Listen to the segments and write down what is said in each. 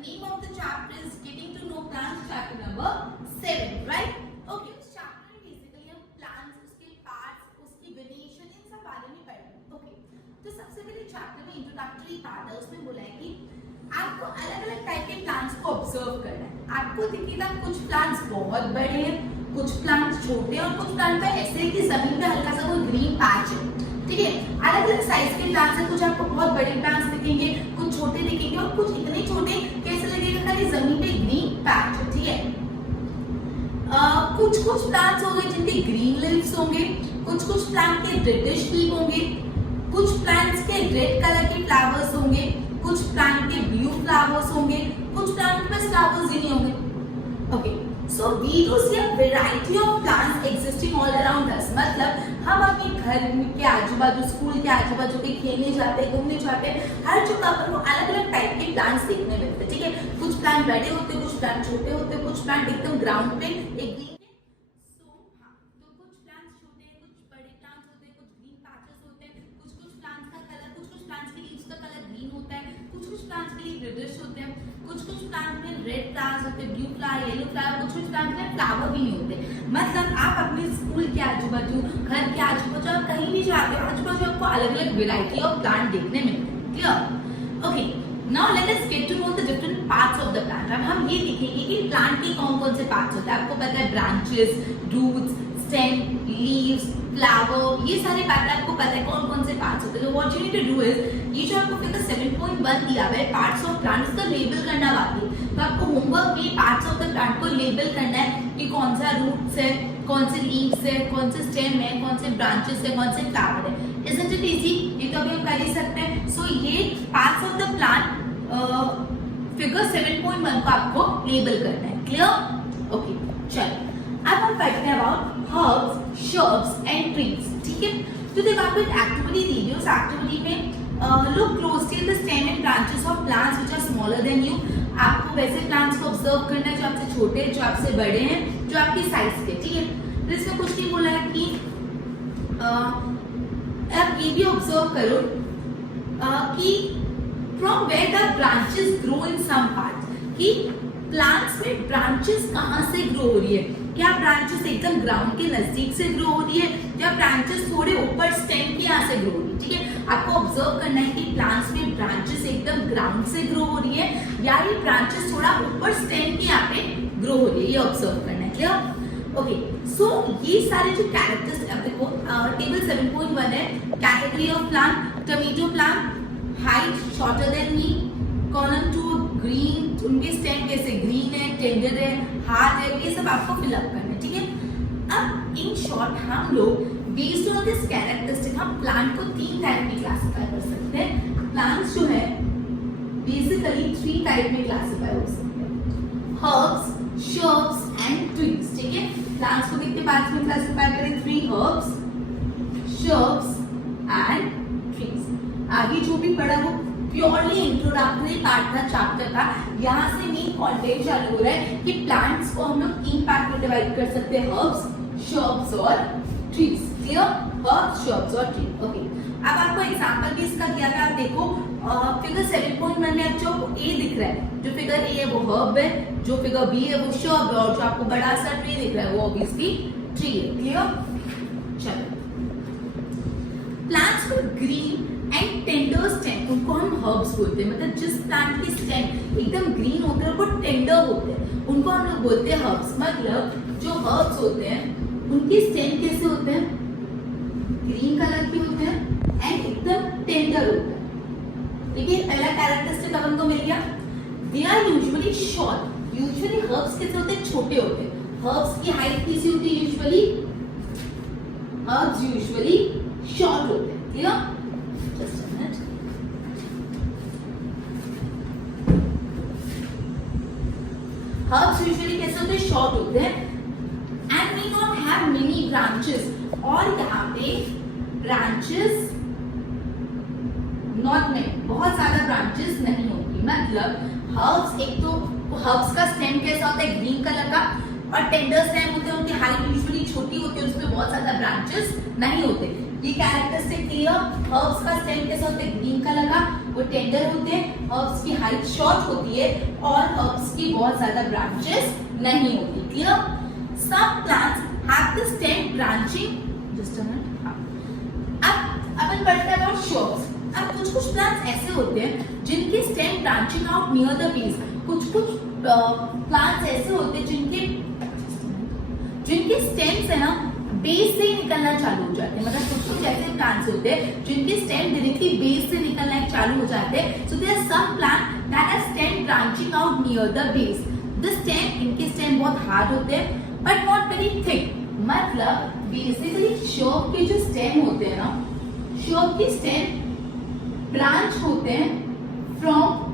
name of the chapter is Getting to Know Plants, chapter number 7, right? Okay, उस chapter में basically हम plants, उसके parts, उसकी variation in सब बारे में पढ़ेंगे. Okay, तो सबसे पहले chapter में introductory part है, उसमें बोला है कि आपको अलग-अलग टाइप के प्लांट्स को ऑब्जर्व करना है. आपको दिखेगा कुछ प्लांट्स बहुत बड़े हैं, कुछ प्लांट्स छोटे हैं और कुछ प्लांट पे ऐसे है कि जमीन पे हल्का सा कोई ग्रीन पैच है. ठीक है, अलग-अलग साइज के प्लांट्स हैं. कुछ आपको बहुत बड़े प्लांट्स दिखेंगे, कुछ छोटे दिखेंगे और कुछ इतने छोटे कैसे लगेगा खाली जमीन पे ग्रीन पैच है. ठीक है, कुछ प्लांट्स होंगे जिनके ग्रीन लीव्स होंगे, कुछ प्लांट के रेडिश लीफ होंगे, कुछ प्लांट्स के रेड कलर के फ्लावर्स होंगे, कुछ प्लांट के ब्लू फ्लावर्स होंगे, कुछ प्लांट पे फ्लावर्स ही नहीं होंगे. Okay, so we do see a variety of plants existing all around us. मतलब हम अपने घर के आजू-बाजू, स्कूल के आजू-बाजू के खेलने जाते हैं, घूमने जाते हैं, हर जगह पर वो अलग-अलग टाइप के प्लांट्स देखने मिलते हैं. ठीक है, कुछ प्लांट बड़े होते हैं, कुछ प्लांट छोटे होते हैं, कुछ प्लांट एकदम ग्राउंड पे एक कुछ प्लांट में रेड फ्लावर्स होते हैं, ब्लू फ्लावर, येलो फ्लावर, कुछ प्लांट में फ्लावर भी नहीं होते. मतलब आप अपने स्कूल के आजू-बाजू, घर के आजू-बाजू, आप कहीं भी जाते हो, आजू-बाजू आपको अलग-अलग वैरायटी ऑफ प्लांट देखने मिलते हैं. Clear? Okay, now let us get to know the different parts of the plant. अब हम ये देखेंगे कि प्लांट के कौन-कौन से पार्ट्स होते हैं. आपको पता है branches, roots, stem, leaves, flower, ये सारे पार्ट आपको पता है कौन-कौन से पार्ट्स होते हैं. तो what you need to do is, ये जो आपको फिगर 7.1 दिया हुआ है पार्ट्स ऑफ प्लांट्स का लेबल करना बाकी है. तो आपको होमवर्क में पार्ट्स ऑफ द प्लांट को लेबल करना है कि कौन सा रूट्स है, कौन से लीव्स है, कौन से स्टेम है, कौन से ब्रांचेस है, कौन से फ्लावर है. Isn't it easy? ये तो अभी हम कर ही सकते हैं. सो ये parts of the plant figure 7.1 को आपको लेबल करना है. क्लियर? ओके, चलो अब हम पढ़ते हैं about herbs, shrubs and trees. ठीक है, तो देखो आपको एक एक्टिविटी दी है. उस एक्टिविटी में look closely at the stem and branches of plants which are smaller than you. आपको वैसे प्लांट्स को ऑब्जर्व करना है जो आपसे छोटे, जो आपसे बड़े हैं, जो आपकी साइज के. ठीक है, तो इसमें कुछ नहीं बोला है कि आप ये भी ऑब्जर्व करो कि from where the branches grow in some parts, कि प्लांट्स में ब्रांचेस कहाँ से ग्रो हो रही है. क्या ब्रांचेस एकदम ग्राउंड के नजदीक से ग्रो हो रही है या ब्रांचेस थोड़े ऊपर स्टेम के यहाँ से ग्रो हो रही है. ठीक है, आपको ऑब्जर्व करना है कि प्लांट्स में ब्रांचेस एकदम ग्राउंड से ग्रो हो रही है या ये ब्रांचेस थोड़ा ऊपर स्टेम के यहाँ पे ग्रो हो रही है, ये ऑब्जर्व करना है. क्लियर? ओके, सो ये सारे जो कैरेक्टर्स अब देखो टेबल 7.1 है. Category of plant, tomato plant, height shorter than me, column 2 green, उनके स्टेम कैसे ग्रीन है, टेंडर है, हार्ड है, ये सब आपको फिलअप करना है. ठीक है, अब इन शॉर्ट हम लोग बेस्ड ऑन दिस कैरेक्टरिस्टिक हम प्लांट को 3 टाइप में क्लासिफाई कर सकते हैं. प्लांट्स जो है बेसिकली 3 टाइप में क्लासिफाई हो सकते हैं, हर्ब्स, श्रब्स एंड ट्रीज. ठीक है, प्लांट्स को कितने पार्ट्स में क्लासिफाई करें? 3 हर्ब्स, श्रब्स एंड ट्रीज. आगे जो भी पढ़ा वो प्योरली इंट्रोडक्टरी पार्ट का चैप्टर था. यहाँ से मेन कंटेंट चालू हो रहा है कि प्लांट्स को हम लोग 3 पार्ट में डिवाइड कर सकते हैं, हर्ब्स, श्रब्स और ट्रीज. क्लियर? हर्ब्स, श्रब्स और ट्रीज. ओके, अब आपको एग्जांपल भी इसका दिया था. आप देखो फिगर 7.1 में जो ए दिख रहा है, जो फिगर ए है वो हर्ब है, जो फिगर बी है वो श्रब है और जो आपको बड़ा सा ट्री दिख रहा है वो ऑब्वियसली ट्री है. क्लियर? चलो, प्लांट्स को ग्रीन एंड टेंडर स्टेम, उनको हम हर्ब्स बोलते हैं. मतलब जिस प्लांट के स्टेम एकदम ग्रीन होते हैं, वो टेंडर होते हैं, उनको हम लोग बोलते हैं हर्ब्स. मतलब जो हर्ब्स होते हैं उनके स्टेम कैसे होते हैं? ग्रीन कलर के होते हैं एंड एकदम टेंडर होते हैं. ठीक है, पहला कैरेक्टरिस्टिक अपन को मिल गया. They are usually short. Usually herbs कैसे होते हैं? छोटे होते हैं. हर्ब्स की हाइट कैसी होती है? यूजुअली हर्ब्स यूजुअली शॉर्ट होते हैं. Clear? Just a minute. Herbs usually कैसे होते हैं? शॉर्ट होते हैं and may not have many branches. और यहाँ पे branches not many, बहुत ज्यादा branches नहीं होती. मतलब herbs, एक तो herbs का स्टेम कैसा होता है? ग्रीन कलर का, और टेंडर स्टेम होते हैं, उनकी हाइट यूजुअली छोटी होती है, उसमें बहुत ज्यादा ब्रांचेस नहीं होते. ये कैरेक्टरिस्टिक क्लियर. हर्ब्स का स्टेम कैसा होता है? ग्रीन कलर का, वो टेंडर होते हैं, हर्ब्स की हाइट शॉर्ट होती है और हर्ब्स की बहुत ज्यादा ब्रांचेस नहीं होती। Clear? Some plants have the stem branching. Just a minute. अब अपन पढ़ते हैं अबाउट श्रब्स। अब कुछ प्लांट्स ऐसे होते हैं जिनके stem branching out near the base. कुछ प्लांट्स ऐसे होते हैं जिनके स्टेम्स है ना बेस से ही निकलना चालू हो जाते हैं। मतलब कुछ ऐसे प्लांट्स होते हैं जिनके स्टेम डायरेक्टली बेस से निकलना चालू हो जाते हैं। So there are some plant that are stem branching out near the base. The stem, इनके स्टेम बहुत हार्ड होते हैं बट नॉट वेरी थिक। मतलब बेसिकली शर्ब के जो स्टेम होते हैं ना, शर्ब के स्टेम ब्रांच होते हैं फ्रॉम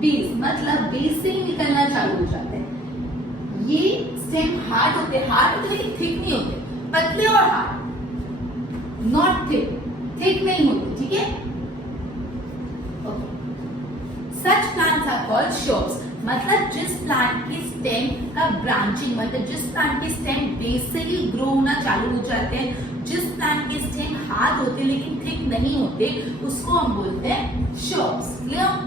बेस, मतलब बेस से ही निकलना चालू हो जाते हैं। ये स्टेम हार्ड होते हैं लेकिन थिक नहीं होते, पतले और हार्ड, नॉट थिक, थिक नहीं होते। ठीक है? Such plants are called shrubs. मतलब जिस प्लांट के स्टेम का ब्रांचिंग, मतलब जिस प्लांट के स्टेम बेस से ही ग्रो होना चालू हो जाते हैं, जिस प्लांट के स्टेम हार्ड होते लेकिन थिक नहीं होते, उसको हम बोलते हैं shrubs. Clear?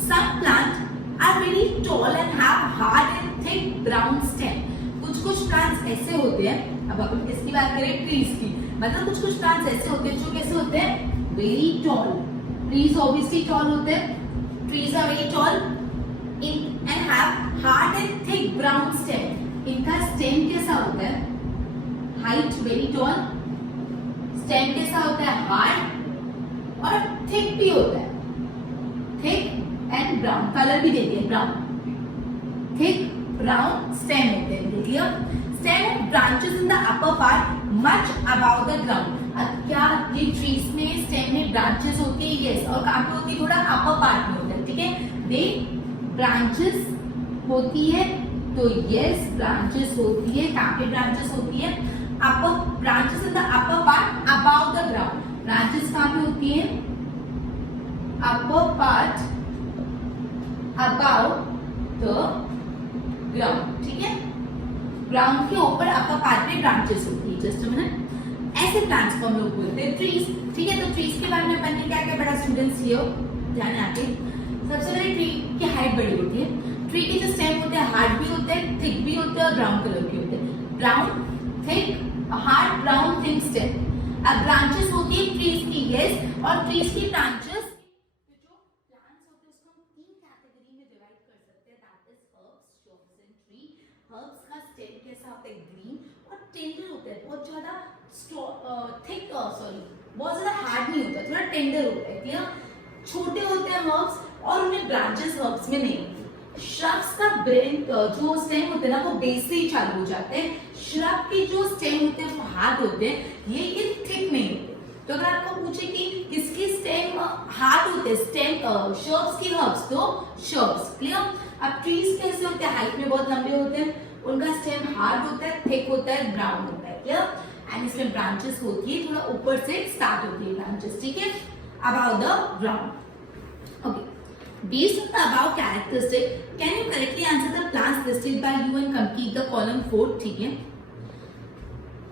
Some plants are very tall and have hard and thick brown stem. कुछ प्लांट्स ऐसे होते हैं, अब अपन किसकी बात करें? ट्रीज की। मतलब कुछ प्लांट्स ऐसे होते हैं जो कैसे होते हैं? Very tall. Trees obviously tall होते हैं। Trees are very tall and have hard and thick brown stem. इनका स्टेम कैसा होता है? हाइट वेरी टॉल, स्टेम कैसा होता है? हार्ड और थिक भी होता है। थिक एंड ब्राउन, कलर भी देते हैं ब्राउन। थिक ब्राउन स्टेम होते हैं। Clear? Stem branches in the upper part much about the ground. अब क्या ये ट्रीज में स्टेम में ब्रांचेस होती है? यस। और कहाँ पे होती है? थोड़ा अपर पार्ट में होता है। ठीक है? दे ब्रांचेस होती है, तो यस ब्रांचेस होती है। कहाँ पे ब्रांचेस होती है? Upper, branches in the upper part about the ground. Branches कहाँ पे होती है? Upper part about the ground. ठीक है? ग्राउंड के ऊपर अपर पार्ट में ब्रांचेस होती है। Just a minute. ऐसे प्लांट्स को हम लोग बोलते हैं ट्रीज। ठीक है? तो ट्रीज के बारे में अपन ने क्या क्या पढ़ा स्टूडेंट्स? लियो ध्यान आके। सबसे पहले ट्री की हाइट बड़ी होती है। ट्री के जो स्टेम होते हैं हार्ड भी होते हैं, थिक भी होते हैं और ब्राउन कलर के होते हैं। Brown, thick, hard, brown, thick stem. अब ब्रांचेस होती है ट्रीज की। यस। और ट्रीज की ब्रांचेस ग्रीन और टेंडर होता है, बहुत ज्यादा थिक, बहुत ज्यादा हार्ड नहीं होता, थोड़ा टेंडर होता है। क्लियर? छोटे होते हैं हर्ब्स और उनमें ब्रांचेस हर्ब्स में नहीं होती। श्रब्स का ब्रेन जो स्टेम होते हैं ना वो बेस से ही चालू हो जाते हैं। श्रब के जो स्टेम होते हैं वो हार्ड होते हैं, ये थिक नहीं होते। तो अगर आपको पूछे कि किसके स्टेम हार्ड होते हैं, स्टेम श्रब्स की हर्ब्स, तो श्रब्स। क्लियर? अब ट्रीज कैसे होते हैं? हाइट में बहुत लंबे होते हैं, उनका स्टेम हार्ड होता है, थिक होता है, ब्राउन होता है। क्लियर? एंड इसमें ब्रांचेस होती है, थोड़ा ऊपर से स्टार्ट होती है ब्रांचेस। ठीक है? About the ground. Okay, based on the above characteristic, can you correctly answer the plants listed by you and complete the column 4? ठीक है?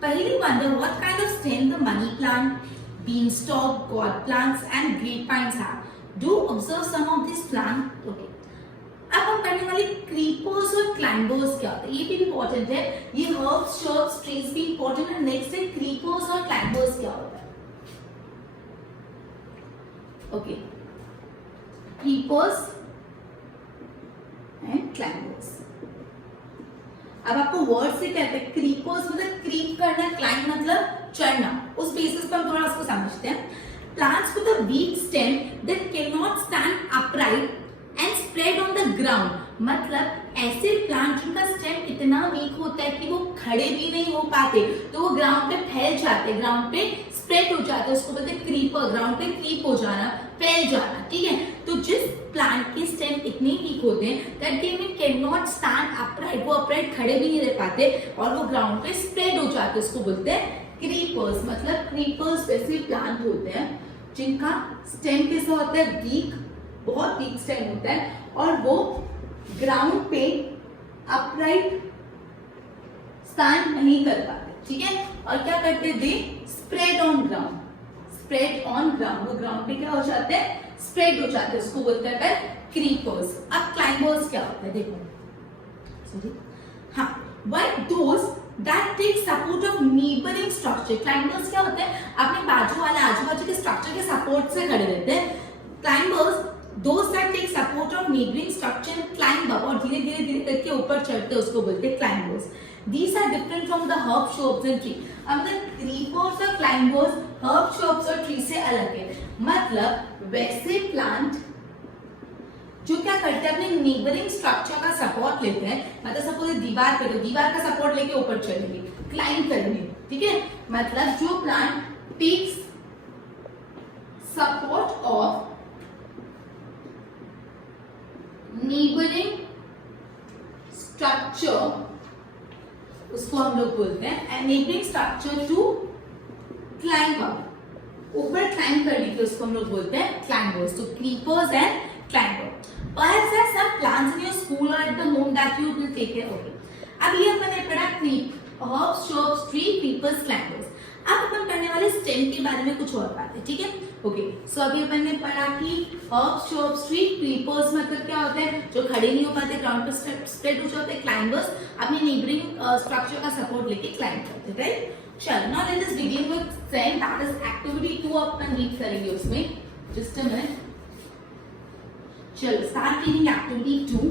पहली wonder what kind of stem the money plant, beanstalk, god plants and grapevines have. Do observe some of these plants. Okay. अब हम पढ़ने वाले creepers और climbers क्या होते हैं, ये भी इंपॉर्टेंट है। ये हर्ब्स, श्रब्स, ट्रीज भी इंपॉर्टेंट है। नेक्स्ट है क्रीपर्स और क्लाइंबर्स क्या होता है। Okay, creepers and climbers. अब आपको वर्ड से कहते हैं क्रीपर्स मतलब क्रीप करना, क्लाइंब मतलब चढ़ना। उस बेसिस पर हम थोड़ा उसको समझते हैं। Plants with a week stem that can not stand upright and spread on the ground. मतलब ऐसे प्लांट जिनका स्टेम इतना वीक होता है कि वो खड़े भी नहीं हो पाते, तो वो ग्राउंड पे फैल जाते हैं, ग्राउंड पे स्प्रेड हो जाते हैं। उसको बोलते हैं क्रीपर। ग्राउंड पे क्रीप हो जाना, फैल जाना। ठीक है? तो जिस प्लांट के स्टेम इतने वीक होते हैं that they can not stand upright, वो अपराइट खड़े भी नहीं रह पाते और वो ग्राउंड पे स्प्रेड हो जाते हैं, उसको बोलते हैं क्रीपर्स। मतलब क्रीपर्स वैसे प्लांट होते हैं जिनका स्टेम कैसा होता है? वीक, बहुत वीक स्टेम होता है और वो ग्राउंड पे अपराइट स्टैंड नहीं कर पाते। ठीक है? और क्या करते? They spread on ground. Spread on ground, वो ग्राउंड पे क्या हो जाते हैं? स्प्रेड हो जाते हैं, उसको बोलते हैं क्रीपर्स। अब क्लाइंबर्स क्या होता है देखो, सॉरी हाँ, while those that take support of neighbouring structure. Climbers क्या होते हैं, अपने बाजू वाले आजू बाजू के स्ट्रक्चर के सपोर्ट से खड़े रहते हैं। Climbers those that take support of neighbouring structure climb up, और धीरे धीरे धीरे करके ऊपर चढ़ते हैं, उसको बोलते हैं climbers. These are different from the herb shrubs and tree। अब the creepers और climbers herb shrubs और tree से अलग है। मतलब वैसे प्लांट जो क्या करते हैं, अपने नेबरिंग स्ट्रक्चर का सपोर्ट लेते हैं। मतलब सपोज दीवार पे, तो दीवार का सपोर्ट लेके ऊपर चढ़ेंगे, क्लाइंब करेंगे, ठीक है। मतलब जो plant takes support of neighbouring structure, उसको हम लोग बोलते हैं enabling structure to climb up, ऊपर क्लाइंब करने के उसको हम लोग बोलते हैं क्लाइंबर्स। तो creepers and climber. Perhaps there are some plants in your school or at the home that you will take care of। अब ये अपन ने पढ़ा herbs, shrubs, tree, creepers, climbers। अब अपन पढ़ने वाले स्टेम के बारे में कुछ और बात है, ठीक है। ओके, सो अभी अपन ने पढ़ा कि herbs, shrubs, tree, creepers मतलब क्या होता है, जो खड़े नहीं हो पाते, ग्राउंड पर स्प्रेड हो जाते हैं। क्लाइंबर्स अपनी नेबरिंग स्ट्रक्चर का सपोर्ट लेके क्लाइंब करते हैं, राइट। चलो now let us begin with stem, that is activity 2 upon read करेंगे उसमें। जस्ट अ मिनट, चलो start reading activity 2।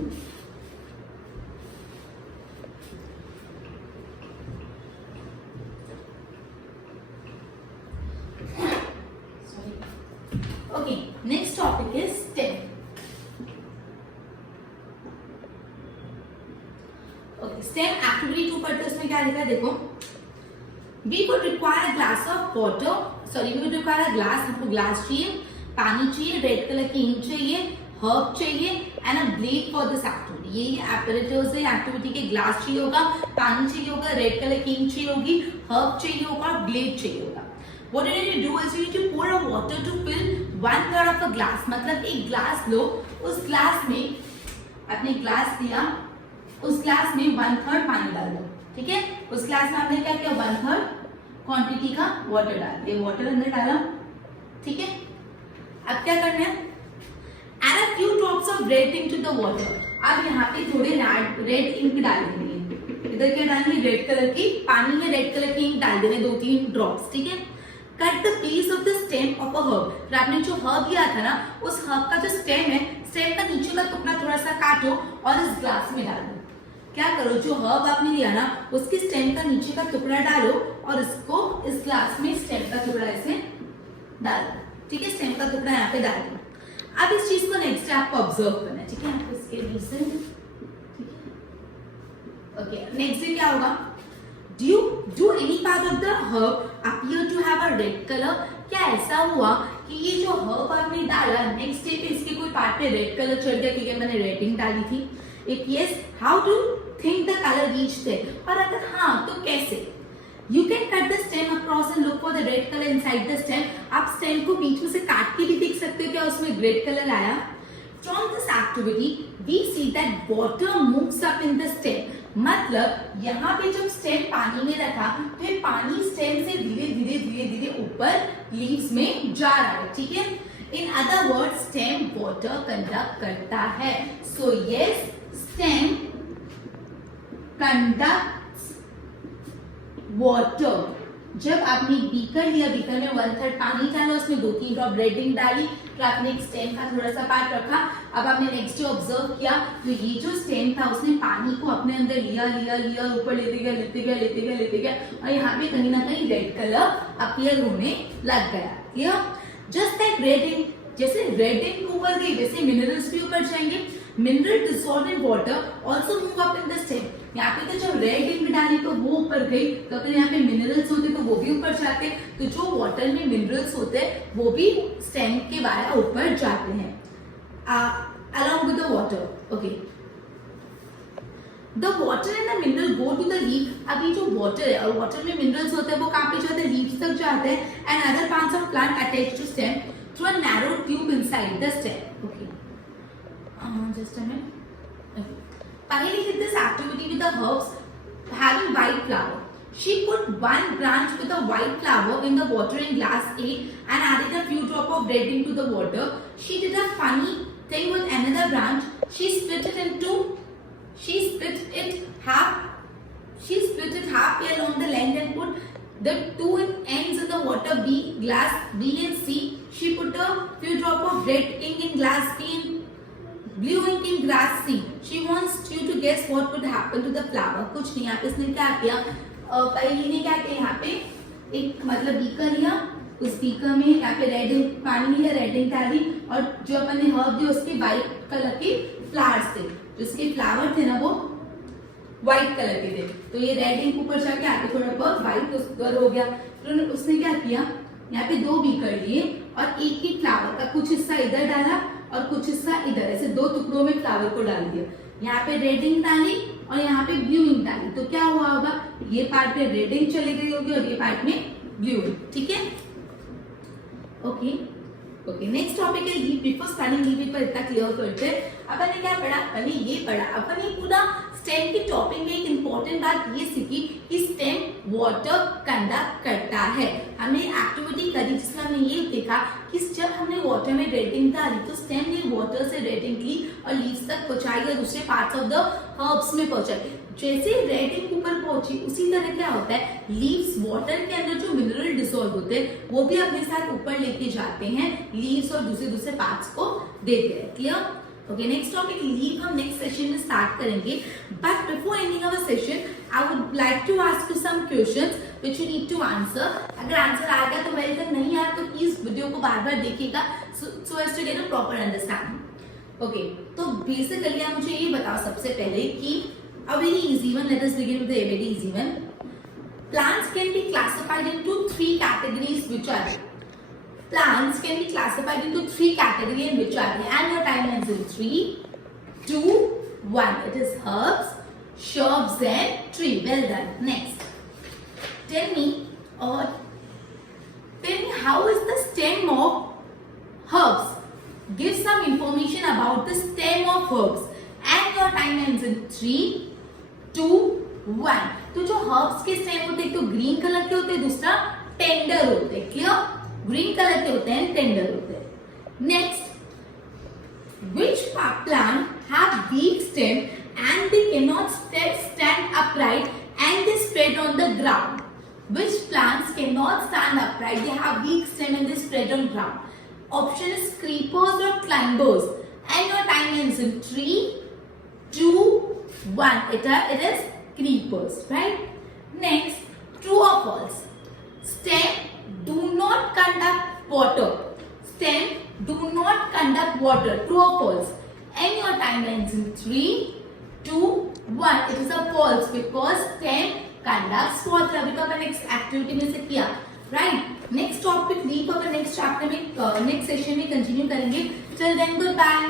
Okay, next topic is STEM। Okay, STEM activity 2 पढ़ते हैं, उसमें क्या लिखा है देखो। We would require a glass of water, sorry, we would require a glass, हमको ग्लास चाहिए, पानी चाहिए, रेड कलर की इंक चाहिए, हर्ब चाहिए and a blade for this activity. ये एपरेटर्स है एक्टिविटी के, ग्लास चाहिए होगा, पानी चाहिए होगा, रेड कलर की इंक चाहिए होगी, हर्ब चाहिए होगा, ब्लेड चाहिए होगा। What you need to do is you need to pour a water to fill 1/3 of a glass। मतलब एक ग्लास लो, उस ग्लास में आपने ग्लास लिया, उस ग्लास में 1/3 पानी डाल दो, ठीक है। उस ग्लास में आपने क्या किया, 1/3 क्वांटिटी का वाटर डाल दिया, वाटर अंदर डाला, ठीक है। अब क्या करना है, add a few drops of red ink to the water। अब यहाँ पे थोड़े रेड इंक डाल देंगे, इधर क्या डालेंगे, रेड कलर की, पानी में रेड कलर की इंक डाल देंगे 2-3 ड्रॉप्स, ठीक है। Cut the base of the stem of a herb. फिर आपने जो हर्ब लिया था ना, उस हर्ब का जो स्टेम है, स्टेम का नीचे का टुकड़ा थोड़ा सा काटो और इस ग्लास में डाल दो। क्या करो, जो हर्ब आपने लिया ना, उसकी स्टेम का नीचे का टुकड़ा डालो और इसको इस ग्लास में स्टेम का टुकड़ा ऐसे डाल दो, ठीक है। स्टेम का टुकड़ा यहाँ पे डाल दो। अब इस चीज को नेक्स्ट आपको ऑब्जर्व करना है, ठीक है। आपको इसके रीजन, ठीक है। ओके, नेक्स्ट डे क्या होगा, do any part of the herb appear to have a red color। क्या ऐसा हुआ कि ये जो हर्ब आपने डाला, नेक्स्ट डे पे इसके कोई पार्ट पे रेड कलर चढ़ गया क्योंकि मैंने रेड इंक डाली थी। If yes, how do think the colour reach there, और अगर हाँ तो कैसे। You can cut the stem across and look for the red color inside the stem। आप स्टेम को बीच में से काट के भी देख सकते हो क्या उसमें रेड कलर आया। From this activity we see that water moves up in the stem। मतलब यहाँ पे जब स्टेम पानी में रखा तो ये पानी स्टेम से धीरे धीरे धीरे धीरे ऊपर लीव्स में जा रहा है, ठीक है। In other word stem water conduct करता है। So yes, stem conducts water. जब आपने बीकर लिया, बीकर में 1/3 पानी डाला, उसमें 2-3 ड्रॉप रेड इंक डाली, तो आपने एक स्टेम का थोड़ा सा पार्ट रखा। अब आपने नेक्स्ट डे ऑब्जर्व किया तो ये जो स्टेम था उसने पानी को अपने अंदर लिया लिया लिया, ऊपर लेते गया लेते गया लेते गया लेते गया, और यहाँ पे कहीं ना कहीं रेड कलर अपीयर होने लग गया। Clear? Just like red ink, जैसे रेड इंक ऊपर गई वैसे मिनरल्स भी ऊपर जाएंगे। Mineral dissolve in water also move up in the stem. यहाँ पे तो जब रेड इंक डाली तो वो ऊपर गई, तो अगर यहाँ पे मिनरल्स होते तो वो भी ऊपर जाते, तो जो वाटर में मिनरल्स होते हैं वो भी स्टेम के वाया ऊपर जाते हैं along with the water। okay, the water and the mineral go to the leaf। अब ये जो water है और water में minerals होते हैं वो कहाँ पे जाते हैं, leaves तक जाते हैं, and other parts of plant attached to stem through a narrow tube inside the stem। okay, just a minute। okay, पहले did this activity with the herbs having white flower। She put one branch with a white flower in the watering glass A and added a few drops of red into the water. She did a funny thing with another branch. She split it half along the length and put the two ends in the water glass B and C. She put a few drops of red ink in glass B and blue ink in glass C. She wants you to guess what would happen to the flower. कुछ नहीं, यहाँ पे इसने क्या किया, पहली ने क्या किया, यहाँ पे एक मतलब बीकर लिया, उस बीकर में यहाँ पे रेड इंक पानी लिया, रेड इंक डाली और जो अपन ने हर्ब दिया उसके व्हाइट कलर के फ्लावर्स थे, जिसके फ्लावर थे ना वो व्हाइट कलर के थे, तो ये रेड इंक ऊपर जाके आगे थोड़ा बहुत व्हाइट कलर हो गया। तो उसने क्या किया, यहाँ पे दो बीकर लिए और एक ही फ्लावर का कुछ हिस्सा इधर डाला और कुछ हिस्सा इधर, ऐसे दो टुकड़ों में फ्लावर को डाल दिया। यहाँ पे रेड इंक डाली और यहाँ पे ब्लू इंक डाली, तो क्या हुआ होगा, ये पार्ट में रेड इंक चली गई होगी और ये पार्ट में ब्लू इंक। ठीक है, ओके। नेक्स्ट टॉपिक है लीफ। बिफोर स्टार्टिंग लीफ पर इतना क्लियर करते हैं। अपन ने क्या पढ़ा, अपन ने ये पढ़ा, अपन ने पूरा स्टेम की टॉपिक में एक इंपॉर्टेंट बात ये सीखी कि स्टेम वाटर कंडक्ट करता है। हमने एक्टिविटी करी जिसमें हमने ये देखा कि जब हमने वाटर में रेडिंग डाली तो स्टेम ने वाटर से रेडिंग ली और लीव्स तक पहुंचाई और दूसरे पार्ट्स ऑफ द हर्ब्स में पहुंचाई। जैसे रेडिंग ऊपर पहुंची उसी तरह क्या होता है, लीव्स वाटर के अंदर जो मिनरल डिसॉल्व होते हैं वो भी अपने साथ ऊपर लेके जाते हैं, लीव्स और दूसरे पार्ट्स को देते हैं। Clear? Okay, next topic leaf हम नेक्स्ट सेशन में स्टार्ट करेंगे, but before ending our session I would like to ask you some questions which you need to answer. अगर आंसर आ गया तो वेलकम, नहीं आया तो प्लीज वीडियो को बार-बार देखिएगा so as to get a proper understanding. Okay, तो बेसिकली आप मुझे ये बताओ सबसे पहले कि a very easy one, let us begin with a very easy one. Plants can be classified into three categories, which are plants can be classified into three categories, which are and your timelines in 3, 2, 1. It is herbs, shrubs and tree. Well done. Next, tell me how is the stem of herbs? Give some information about the stem of herbs and your timelines in 3, 2, 1. तो जो herbs के stem होते हैं तो green colour के होते हैं, दूसरा टेंडर होते हैं। क्लियर? ग्रीन कलर के होते हैं, टेंडर होते हैं। Next, which plant have weak stem and they cannot stand upright and they spread on the ground? Which plants cannot stand upright, they have weak stem and they spread on ground? Option is creepers or climbers. And your time ends in 3, 2, 1. It is creepers, right? Next, true or false? Stem do not conduct water. Stem do not conduct water. True or false? And your time ends in 3, 2, 1. It is a false because stem conducts water. अभी तो अपन next activity में से किया, right? Next topic leaf अपन next chapter में next session में continue करेंगे। Till then, goodbye.